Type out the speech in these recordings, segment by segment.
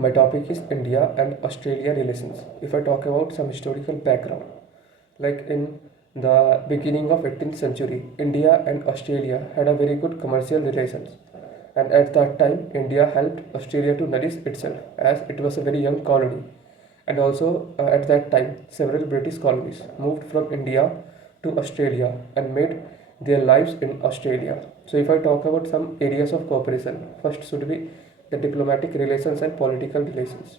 My topic is India and Australia relations. If I talk about some historical background, like in the beginning of 18th century, India and Australia had a very good commercial relations. And at that time, India helped Australia to nourish itself as it was a very young colony. And also at that time, several British colonies moved from India to Australia and made their lives in Australia. So if I talk about some areas of cooperation, first should be the diplomatic relations and political relations.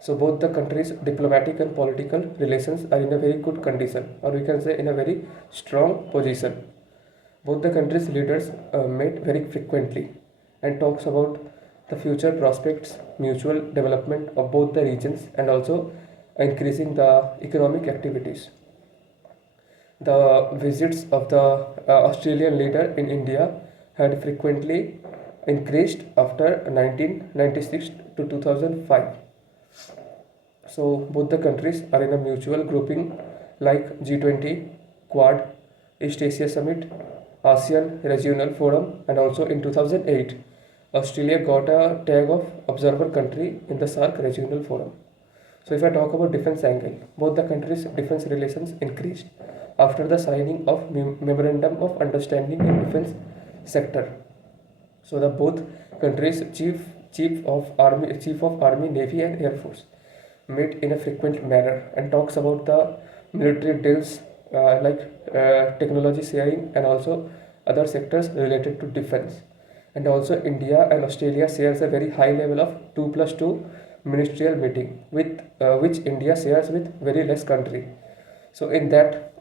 So both the countries' diplomatic and political relations are in a very good condition, or we can say in a very strong position. Both the countries' leaders met very frequently and talks about the future prospects, mutual development of both the regions, and also increasing the economic activities. The visits of the Australian leader in India had frequently increased after 1996 to 2005. So both the countries are in a mutual grouping like G20, Quad, East Asia Summit, ASEAN Regional Forum, and also in 2008, Australia got a tag of observer country in the SAARC Regional Forum. So if I talk about defense angle, both the countries' defense relations increased after the signing of memorandum of understanding in defense sector. So the both countries' chief of army, navy, and air force meet in a frequent manner and talks about the military deals technology sharing and also other sectors related to defense. And also India and Australia shares a very high level of 2 plus 2 ministerial meeting with which India shares with very less country. So in that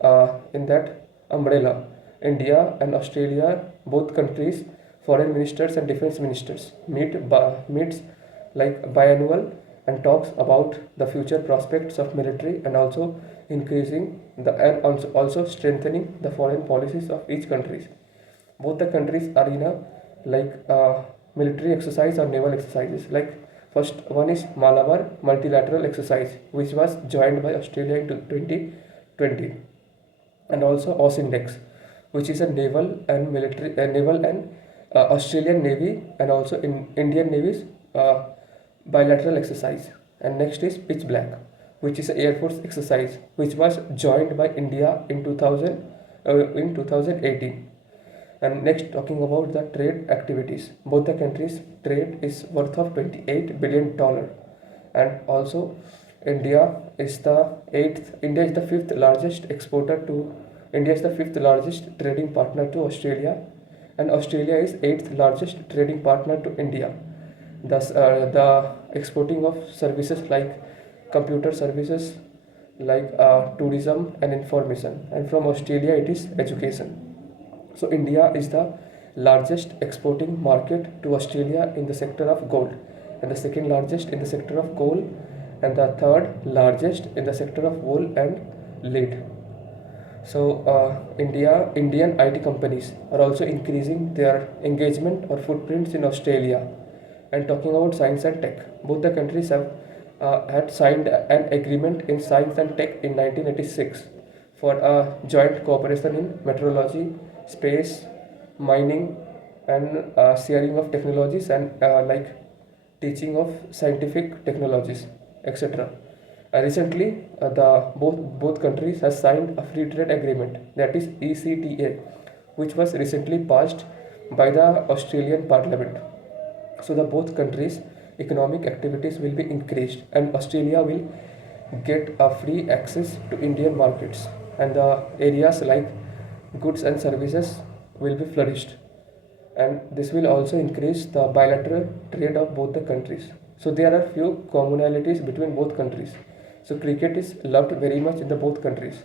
umbrella, India and Australia, both countries, foreign ministers and defense ministers meets like biannual and talks about the future prospects of military and also increasing the and also strengthening the foreign policies of each countries. Both the countries are in a military exercise or naval exercises. Like first one is Malabar multilateral exercise, which was joined by Australia in 2020, and also AUSINDEX, which is a naval and Australian Navy and also in Indian Navy's bilateral exercise. And next is Pitch Black, which is an Air Force exercise, which was joined by India in 2018. And next, talking about the trade activities, both the countries' trade is worth of $28 billion, and also India is the fifth largest exporter to India is the fifth largest trading partner to Australia, and Australia is eighth largest trading partner to India. Thus, the exporting of services like computer services, like tourism and information, and from Australia it is education. So India is the largest exporting market to Australia in the sector of gold, and the second largest in the sector of coal, and the third largest in the sector of wool and lead. So Indian IT companies are also increasing their engagement or footprints in Australia. And talking about science and tech, both the countries have had signed an agreement in science and tech in 1986 for a joint cooperation in meteorology, space, mining, and sharing of technologies and teaching of scientific technologies, etc. Recently, the both countries have signed a free trade agreement, that is ECTA, which was recently passed by the Australian Parliament. So the both countries' economic activities will be increased, and Australia will get a free access to Indian markets, and the areas like goods and services will be flourished, and this will also increase the bilateral trade of both the countries. So there are few commonalities between both countries. So cricket is loved very much in the both countries.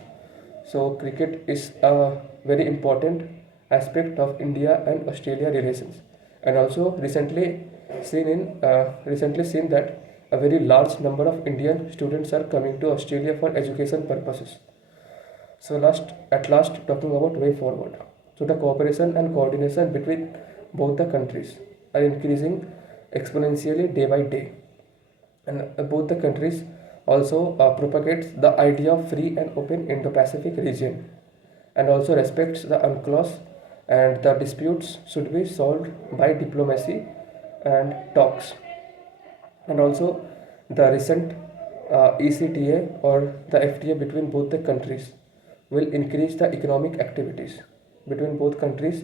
So cricket is a very important aspect of India and Australia relations, and also recently seen that a very large number of Indian students are coming to Australia for education purposes. So at last, talking about way forward. So the cooperation and coordination between both the countries are increasing exponentially day by day, and both the countries also propagates the idea of free and open Indo-Pacific region, and also respects the UNCLOS, and the disputes should be solved by diplomacy and talks. And also the recent ECTA or the FTA between both the countries will increase the economic activities between both countries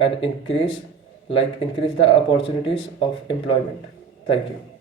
and increase the opportunities of employment. Thank you.